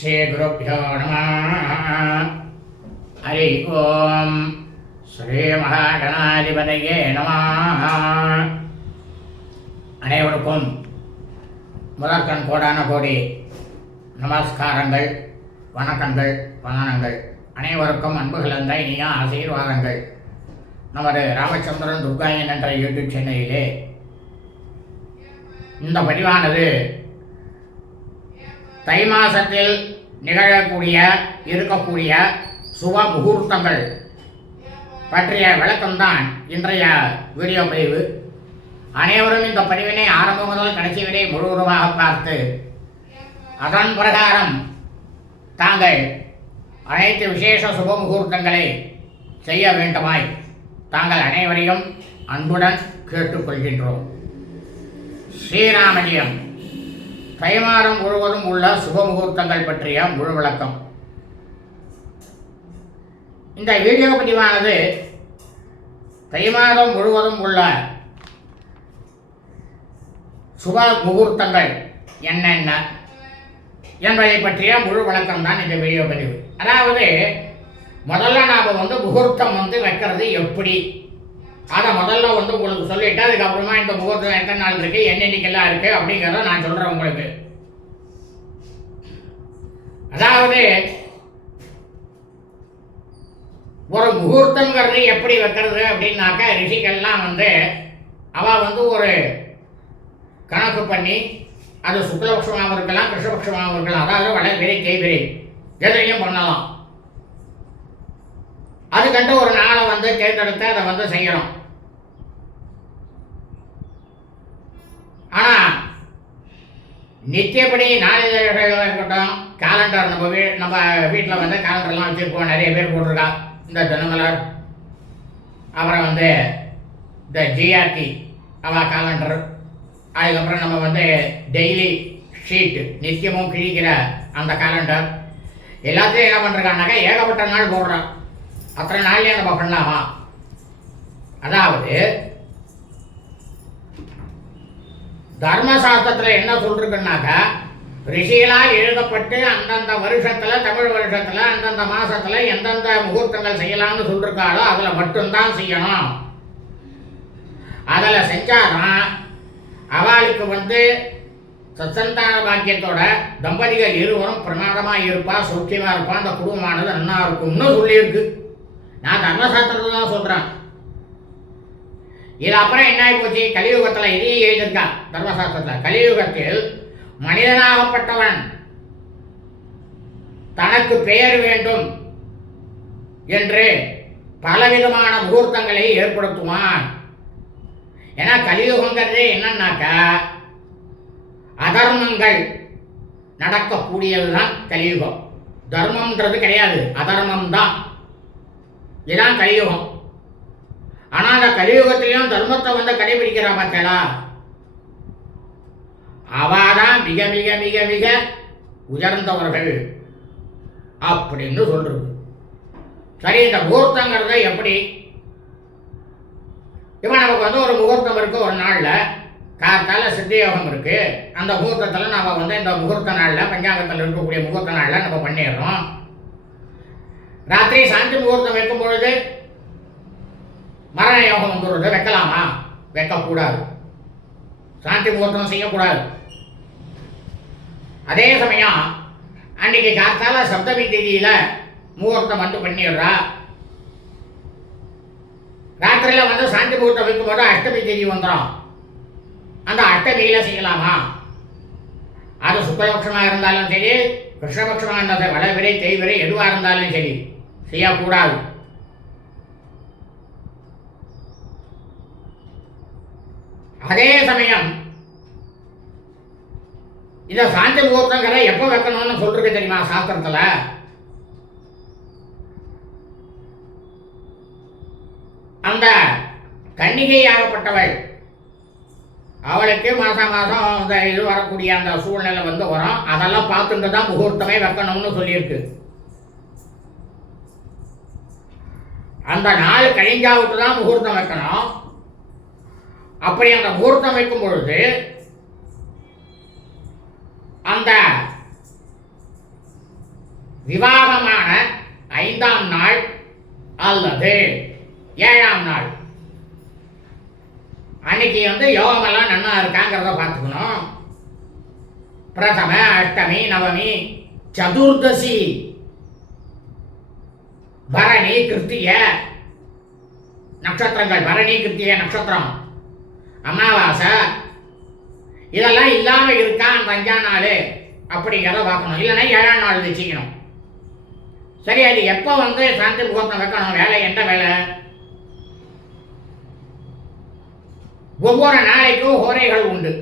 ஸ்ரீகுருப்போ நம ஹரி ஓம் ஸ்ரீ மகாகணாதிபதையே நம அனைவருக்கும் முதற்கண் கோடான கோடி நமஸ்காரங்கள் வணக்கங்கள் வந்தனங்கள். அனைவருக்கும் அன்பு கலந்த இனிய ஆசீர்வாதங்கள். நமது ராமச்சந்திரன் துர்காயன் என்ற யூடியூப் சேனலிலே இந்த பதிவானது தை மாசத்தில் நிகழக்கூடிய இருக்கக்கூடிய சுப முகூர்த்தங்கள் பற்றிய விளக்கம்தான் இன்றைய வீடியோ பதிவு. அனைவரும் இந்த பதிவினை ஆரம்பம் முதல் கடைசி வரை முழுவதுமாக பார்த்து அதன் பிரகாரம் தாங்கள் அனைத்து விசேஷ சுப முகூர்த்தங்களை செய்ய வேண்டுமாய் தாங்கள் அனைவரையும் அன்புடன் கேட்டுக்கொள்கின்றோம். ஸ்ரீராமஜியம். தை மாதம் முழுவதும் உள்ள சுப முகூர்த்தங்கள் பற்றிய முழு விளக்கம். இந்த வீடியோ பதிவானது தை மாதம் முழுவதும் உள்ள சுப முகூர்த்தங்கள் என்னென்ன என்பதை பற்றிய முழு விளக்கம் தான் இந்த வீடியோ பதிவு. அதாவது முதல்ல நாம் வந்து முகூர்த்தம் வந்து வைக்கிறது எப்படி? அதை முதல்ல வந்து உங்களுக்கு சொல்லிட்டு அதுக்கப்புறமா இந்த முகூர்த்தம் எத்தனை நாள் இருக்கு என்னென்னைக்கெல்லாம் இருக்கு அப்படிங்கிறத நான் சொல்றேன் உங்களுக்கு. அதாவது ஒரு முகூர்த்தங்கிறது எப்படி வைக்கிறது அப்படின்னாக்கா ரிஷிகள்லாம் வந்து அவ வந்து ஒரு கணக்கு பண்ணி அது சுக்லபக்ஷமாகவும் இருக்கலாம் கிருஷ்ணபக்ஷமாகவும் இருக்கலாம். அதாவது வளர்பிறை தேய்பிறை எதையும் பண்ணலாம். அதுக்கண்டு ஒரு நாளை வந்து தேர்ந்தெடுத்து அதை வந்து செய்யணும். ஆனால் நித்தியப்படி நாளிதழ்களாக இருக்கட்டும் காலண்டர் நம்ம வீ நம்ம வீட்டில் வந்து காலண்டர்லாம் வச்சுருப்போம். நிறைய பேர் போட்டிருக்கா. இந்த தினமலர் அப்புறம் வந்து இந்த ஜிஆர்டி அவா காலண்டர் அதுக்கப்புறம் நம்ம வந்து டெய்லி ஷீட் நித்தியமும் கிழிக்கிற அந்த காலண்டர் எல்லாத்தையும் என்ன பண்ணுறாங்கனாக்கா ஏகப்பட்ட நாள் போடுறான். அத்தனை நாள்லேயே நம்ம பண்ணலாமா? அதாவது தர்மசாஸ்திரத்தில் என்ன சொல்றதுன்னாக்கா ரிஷிகளாக எழுதப்பட்டு அந்தந்த வருஷத்தில் தமிழ் வருஷத்தில் அந்தந்த மாதத்தில் எந்தெந்த முகூர்த்தங்கள் செய்யலாம்னு சொல்லிருக்காளோ அதில் மட்டும்தான் செய்யணும். அதில் செஞ்சாதான் அவளுக்கு வந்து சத்சந்தான பாக்கியத்தோட தம்பதிகள் இருவரும் பிரமாதமாக இருப்பா சௌக்கியமா இருப்பா அந்த குடும்பமானது நல்லா இருக்கும்னு சொல்லியிருக்கு. நான் தர்மசாஸ்திரத்தை தான் சொல்கிறேன் இது அப்புறம் என்ன ஆகி போச்சு கலியுகத்தில் இதையும் எழுதியிருக்கான் தர்மசாஸ்திரத்தில். கலியுகத்தில் மனிதனாகப்பட்டவன் தனக்கு பெயர் வேண்டும் என்று பலவிதமான முகூர்த்தங்களை ஏற்படுத்துவான். ஏன்னா கலியுகங்கிறது என்னன்னாக்கா அதர்மங்கள் நடக்கக்கூடியதுதான் கலியுகம். தர்மம்ன்றது கிடையாது. அதர்மம் தான் இதுதான் கலியுகம். ஆனால் அந்த கலியுகத்திலையும் தர்மத்தை வந்து கடைபிடிக்கிறா பார்த்தலா அவாதான் மிக மிக மிக மிக உயர்ந்தவர்கள் அப்படின்னு சொல்றது. சரி இந்த முகூர்த்தங்கிறத எப்படி? இப்போ நமக்கு வந்து ஒரு முகூர்த்தம் இருக்கு ஒரு நாளில். காத்தால சித்தியோகம் இருக்கு. அந்த முகூர்த்தத்தில் நம்ம வந்து இந்த முகூர்த்த நாளில் பஞ்சாங்கத்தில் இருக்கக்கூடிய முகூர்த்த நாளில் நம்ம பண்ணிடுறோம். ராத்திரி சாந்தி முகூர்த்தம் வைக்கும் பொழுது மரண யோகம் வந்துடுறது வைக்கலாமா? வைக்கக்கூடாது. சாந்தி முகூர்த்தம் செய்யக்கூடாது. அதே சமயம் அன்னைக்கு காத்தால சப்தமி தேதியில முகூர்த்தம் வந்து பண்ணிடுறா. ராத்திரியில வந்து சாந்தி முகூர்த்தம் வைக்கும்போது அஷ்டமி தேதி வந்துடும் அந்த அஷ்டமியில செய்யலாமா? அது சுக்லபட்சமாக இருந்தாலும் சரி கிருஷ்ணபட்சமாக இருந்தாலும் வளவிரை தேய்விரை எதுவாக இருந்தாலும் சரி செய்யக்கூடாது. அதே சமயம் இதை சாந்தி முகூர்த்தங்கிற எப்போ வைக்கணும்னு சொல்லிருக்கு தெரியுமா சாஸ்திரத்தில்? அந்த கன்னிகையாகப்பட்டவள் அவளுக்கு மாதம் மாதம் அந்த இது வரக்கூடிய அந்த சூழ்நிலை வந்து வரும். அதெல்லாம் பார்த்துட்டு தான் முகூர்த்தமே வைக்கணும்னு சொல்லியிருக்கு. அந்த நாள் கழிஞ்சாவுக்கு தான் முகூர்த்தம் வைக்கணும். அப்படி அந்த முகூர்த்தம் வைக்கும் பொழுது அந்த விவாகமான ஐந்தாம் நாள் அல்லது ஏழாம் நாள். அன்னைக்கு வந்து யோகமெல்லாம் நன்னா இருக்காங்கிறத பார்த்துக்கணும். பிரதம அஷ்டமி நவமி சதுர்தசி பரணி கிருத்திய நட்சத்திரங்கள். பரணி கிருத்திய நட்சத்திரம். அமாவாசை. இதெல்லாம் இல்லாமல் இருக்கான் பஞ்சா நாள் அப்படிங்கிறத பார்க்கணும். இல்லைன்னா ஏழாம் நாள் வச்சுக்கணும். சரி அது எப்போ வந்து சாந்தி முகூர்த்தம் வைக்கணும்? வேலை என்ன வேலை? ஒவ்வொரு நாளைக்கும் ஹோரைகள் உண்டு.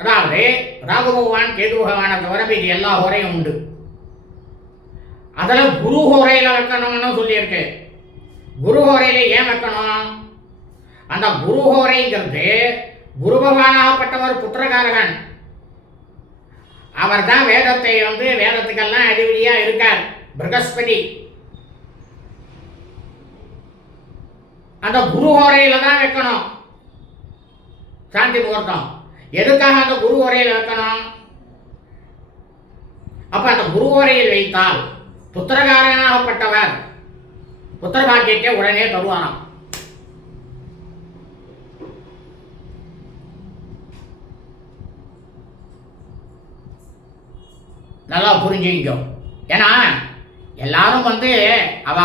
அதாவது ராகு பகவான் கேது பகவானை தவிர இது எல்லா ஹோரையும் உண்டு. அதில் குரு ஹோரையில் வைக்கணும்னு சொல்லியிருக்கு. குரு ஹோரையில ஏன் வைக்கணும்? அந்த குரு ஹோரைங்கிறது குரு பகவானாகப்பட்டவர் புத்திரகாரகன் அவர் தான் வேதத்தை வந்து வேதத்துக்கெல்லாம் அடிபடியாக இருக்கார். பிரகஸ்பதி. அந்த குருஹோரையில் தான் வைக்கணும். சாந்தி முகூர்த்தம். எதுக்காக அந்த குரு உரையில் வைக்கணும்? அப்ப அந்த குரு உரையில் வைத்தால் புத்திரகாரனாகப்பட்டவர் புத்திர பாக்கியத்தை உடனே தருவாராம் நல்லா புரிஞ்சுங்க ஏன்னா எல்லாரும் வந்து அவ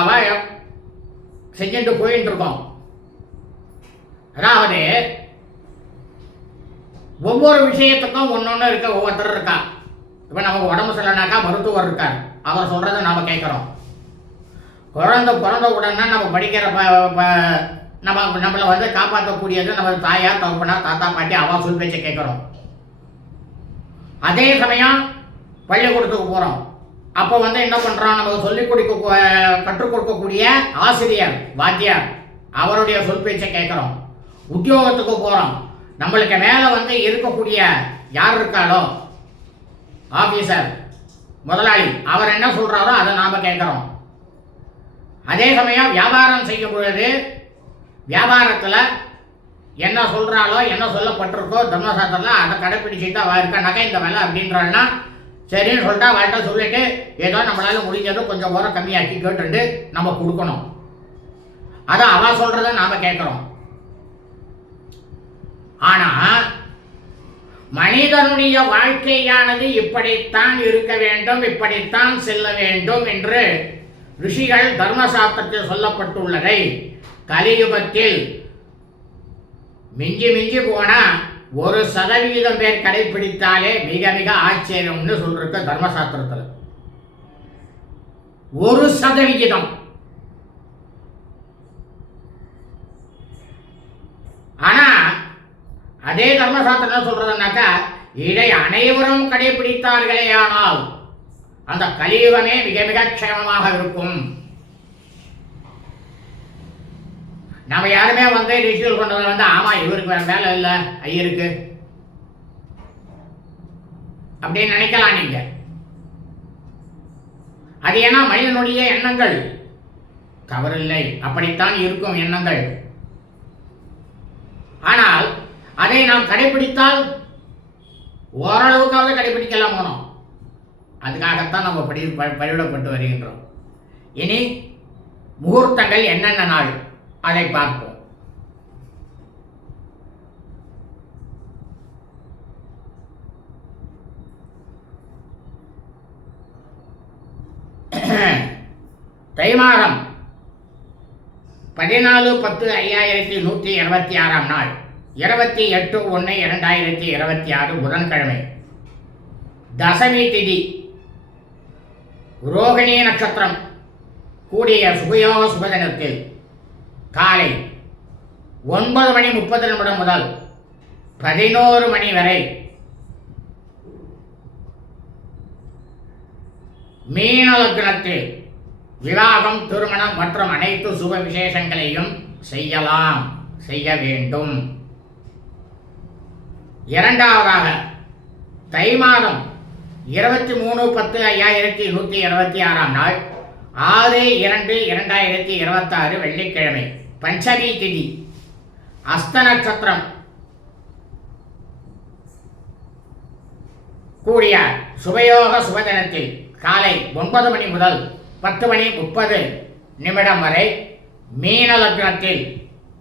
செஞ்சுட்டு போயிட்டு இருக்கோம் அதாவது ஒவ்வொரு விஷயத்துக்கும் ஒன்று இருக்க ஒவ்வொருத்தர் இருக்கா இப்போ நமக்கு உடம்பு சரியில்லைனாக்கா மருத்துவர் இருக்கார். அவர் சொல்கிறத நாம் கேட்குறோம். குழந்தை பிறந்த உடனே நம்ம படிக்கிற ப ப- நம்ம நம்மளை வந்து காப்பாற்றக்கூடியது நம்ம தாயார் தகப்பனா தாத்தா பாட்டி அவா சொல் பேச்சை கேட்குறோம். அதே சமயம் பள்ளிக்கூடத்துக்கு போகிறோம் அப்போ வந்து என்ன பண்ணுறோம் நமக்கு சொல்லிக் கொடுக்க கற்றுக் கொடுக்கக்கூடிய ஆசிரியர் வாத்தியார் அவருடைய சொல் பேச்சை கேட்குறோம். உத்தியோகத்துக்கு போகிறோம் நம்மளுக்கு மேலே வந்து இருக்கக்கூடிய யார் இருக்காளோ? ஆஃபீஸர் முதலாளி அவர் என்ன சொல்கிறாரோ அதை நாம் கேட்குறோம். அதே சமயம் வியாபாரம் செய்யும் பொழுது வியாபாரத்தில் என்ன சொல்கிறாளோ என்ன சொல்லப்பட்டிருக்கோ தர்மசாஸ்திரத்தில் அதை கடைப்பிடிச்சிட்டு அவள் இருக்கா நகை இந்த வேலை அப்படின்றாள்னா சரின்னு சொல்லிட்டு அவள்கிட்ட சொல்லிட்டு ஏதோ நம்மளால முடிஞ்சதும் கொஞ்சம் உரம் கம்மியாக்கி கேட்டுட்டு நம்ம கொடுக்கணும். அதான் அவள் சொல்கிறத நாம் கேட்குறோம். ஆனா மனிதனுடைய வாழ்க்கையானது இப்படித்தான் இருக்க வேண்டும் இப்படித்தான் செல்ல வேண்டும் என்று ரிஷிகள் தர்மசாஸ்திரத்தில் சொல்லப்பட்டுள்ளதை கலியுகத்தில் மிஞ்சி மிஞ்சி போனால் ஒரு சதவிகிதம் பேர் கடைபிடித்தாலே மிக மிக ஆச்சரியம்னு சொல்லிருக்கு தர்மசாஸ்திரத்தில். ஒரு சதவிகிதம். ஆனா அதே தர்மசாஸ்திரம் சொல்றதுனாக்கா இதை அனைவரும் கடைபிடித்தார்களே ஆனால் அந்த கலியுகமே மிக மிக க்ஷேமமாக இருக்கும். நம்ம யாருமே வந்து ரிச்சுவல் கொண்டது வந்து ஆமாம் இவருக்கு வேறு வேலை இல்லை ஐயருக்கு அப்படின்னு நினைக்கலாம் நீங்கள் அது ஏன்னா மனிதனுடைய எண்ணங்கள். தவறில்லை. அப்படித்தான் இருக்கும் எண்ணங்கள். ஆனால் அதை நாம் கடைபிடித்தால் ஓரளவுக்காவது கடைபிடிக்கலாம் போனோம். அதுக்காகத்தான் நம்ம படி ப- பயிரிடப்பட்டு வருகின்றோம். இனி முகூர்த்தங்கள் என்னென்ன நாள்? அதை பார்ப்போம் தை மாதம் பதினாலு பத்து ஐயாயிரத்தி நூற்றி இருபத்தி ஆறாம் நாள். இருபத்தி எட்டு ஒன்று இரண்டாயிரத்தி இருபத்தி ஆறு புதன்கிழமை. தசமி திதி. ரோகிணி நட்சத்திரம். கூடிய சுபயோக சுபதினத்தில். காலை ஒன்பது மணி முப்பது நிமிடம் முதல் பதினோரு மணி வரை மீன லக்னத்தில் விவாகம் திருமணம் மற்றும் அனைத்து சுப விசேஷங்களையும் செய்யலாம் செய்ய வேண்டும். இரண்டாவதாக தை மாதம் இருபத்தி மூணு பத்து ஐயாயிரத்தி நூற்றி இருபத்தி ஆறாம் நாள் ஆறு இரண்டு இரண்டாயிரத்தி இருபத்தாறு வெள்ளிக்கிழமை. பஞ்சமி திதி அஸ்த நட்சத்திரம் கூடிய சுபயோக சுபதினத்தில் காலை ஒன்பது மணி முதல் பத்து மணி முப்பது நிமிடம் வரை மீன லக்னத்தில்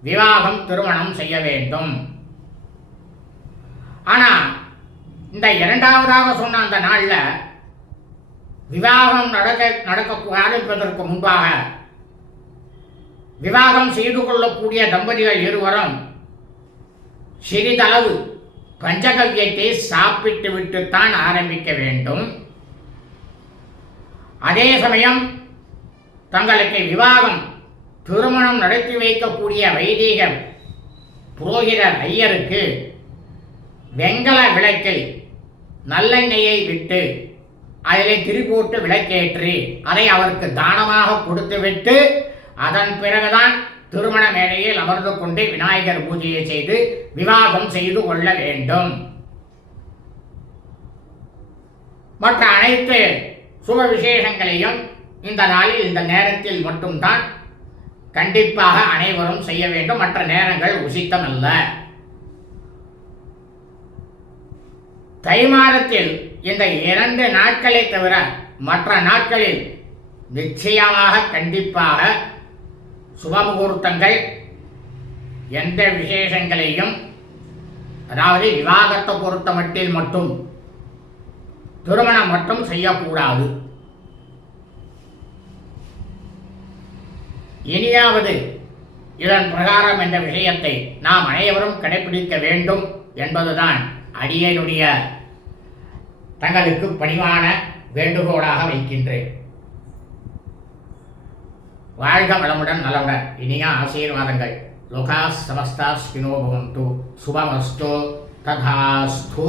விவாகம் திருமணம் செய்ய வேண்டும் ஆனா இந்த இரண்டாவதாக சொன்ன அந்த நாளில் விவாகம் நடக்க நடக்க ஆரம்பிப்பதற்கு முன்பாக விவாகம் செய்து கொள்ளக்கூடிய தம்பதிகள் இருவரும் சிறிதளவு பஞ்சகவ்யத்தை சாப்பிட்டு விட்டுத்தான் ஆரம்பிக்க வேண்டும். அதே சமயம் தங்களுக்கு விவாகம் திருமணம் நடத்தி வைக்கக்கூடிய வைதிக புரோகிதர் ஐயருக்கு வெங்கல விளக்கில் நல்லெண்ணெயை விட்டு அதிலே திரி போட்டு விளக்கேற்றி அதை அவருக்கு தானமாக கொடுத்துவிட்டு அதன் பிறகுதான் திருமண மேடையில் அமர்ந்து கொண்டு விநாயகர் பூஜையை செய்து விவாகம் செய்து கொள்ள வேண்டும். மற்ற அனைத்து சுப விசேஷங்களையும் இந்த நாளில் இந்த நேரத்தில் மட்டும்தான் கண்டிப்பாக அனைவரும் செய்ய வேண்டும். மற்ற நேரங்கள் உசித்தமல்ல. தை மாதத்தில் இந்த இரண்டு நாட்களை தவிர மற்ற நாட்களில் நிச்சயமாக கண்டிப்பாக சுபமுகூர்த்தங்கள் எந்த விசேஷங்களையும் அதாவது விவாகத்தை பொறுத்த மட்டில் மட்டும் திருமணம் மட்டும் செய்யக்கூடாது. இனியாவது இதன் பிரகாரம் என்ற விஷயத்தை நாம் அனைவரும் கடைபிடிக்க வேண்டும் என்பதுதான் அடியனுடைய தங்களுக்கு பணிவான வேண்டுகோளாக வைக்கின்றேன். வாழ்க வளமுடன் நலமுடன் இனிய ஆசீர்வாதங்கள். லோகா சமஸ்தா ஸ்பினோ பவந்து. சுபமஸ்து. ததாஸ்து.